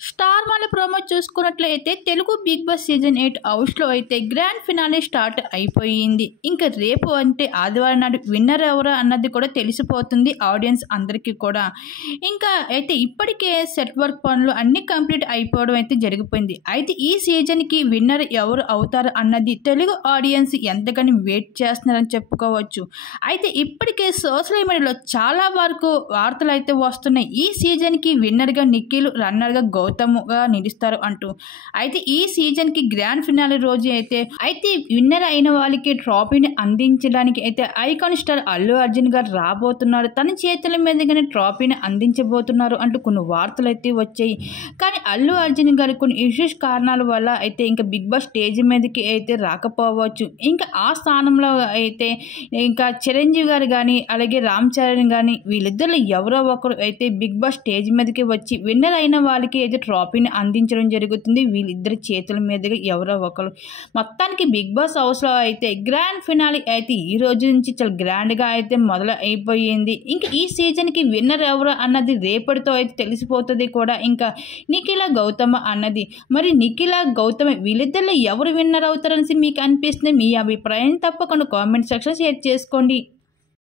Star మాల promo చూసుకున్నట్లయితే Telugu big boss season 8 హౌస్లో అయితే గ్రాండ్ ఫినాలే స్టార్ట్ అయిపోయింది. ఇంకా రేపు అంటే ఆదివారం నాడు విన్నర్ ఎవరు అన్నది కూడా తెలిసిపోతుంది ఆడియన్స్ అందరికీ కూడా. ఇంకా అయితే ఇప్పటికే సెట్ వర్క్ పనులు అన్నీ కంప్లీట్ అయిపోవడం అయితే జరిగిపోయింది. అయితే ఈ సీజన్కి విన్నర్ ఎవరు అవుతారు అన్నది తెలుగు ఆడియన్స్ ఎంతగానో వెయిట్ చేస్తున్నారని చెప్పుకోవచ్చు. అయితే ఇప్పటికే సోషల్ మీడియాలో చాలా వరకు వార్తలు అయితే వస్తున్నాయి. ఈ సీజన్కి విన్నర్గా నిఖిల్, రన్నర్గా గౌతమ్గా నిలుస్తారు అంటూ. అయితే ఈ సీజన్కి గ్రాండ్ ఫినాలే రోజు అయితే విన్నర్ అయిన వాళ్ళకి ట్రోఫీని అందించడానికి అయితే ఐకాన్ స్టార్ అల్లు అర్జున్ గారు రాబోతున్నారు. తన చేతుల మీదుగానే ట్రోఫీని అందించబోతున్నారు అంటూ కొన్ని వార్తలు అయితే వచ్చాయి. కానీ అల్లు అర్జున్ గారు కొన్ని ఇష్యూస్ కారణాల వల్ల అయితే ఇంకా బిగ్ బాస్ స్టేజ్ మీదకి అయితే రాకపోవచ్చు. ఇంకా ఆ స్థానంలో అయితే ఇంకా చిరంజీవి గారు కానీ అలాగే రామ్ చరణ్ కానీ వీళ్ళిద్దరు ఎవరో ఒకరు అయితే బిగ్ బాస్ స్టేజ్ మీదకి వచ్చి విన్నర్ అయిన వాళ్ళకి అయితే ట్రోఫీని అందించడం జరుగుతుంది. వీళ్ళిద్దరి చేతుల మీదుగా ఎవరో ఒకరు. మొత్తానికి బిగ్ బాస్ హౌస్లో అయితే గ్రాండ్ ఫినాలే అయితే ఈ రోజు నుంచి చాలా గ్రాండ్గా అయితే మొదలు అయిపోయింది. ఇంకా ఈ సీజన్కి విన్నర్ ఎవరు అన్నది రేపటితో అయితే తెలిసిపోతుంది కూడా. ఇంకా నిఖిల, గౌతమ అన్నది. మరి నిఖిల, గౌతమ వీళ్ళిద్దరిలో ఎవరు విన్నర్ అవుతారనేసి మీకు అనిపిస్తుంది? మీ అభిప్రాయం తప్పకుండా కామెంట్ సెక్షన్ షేర్ చేసుకోండి.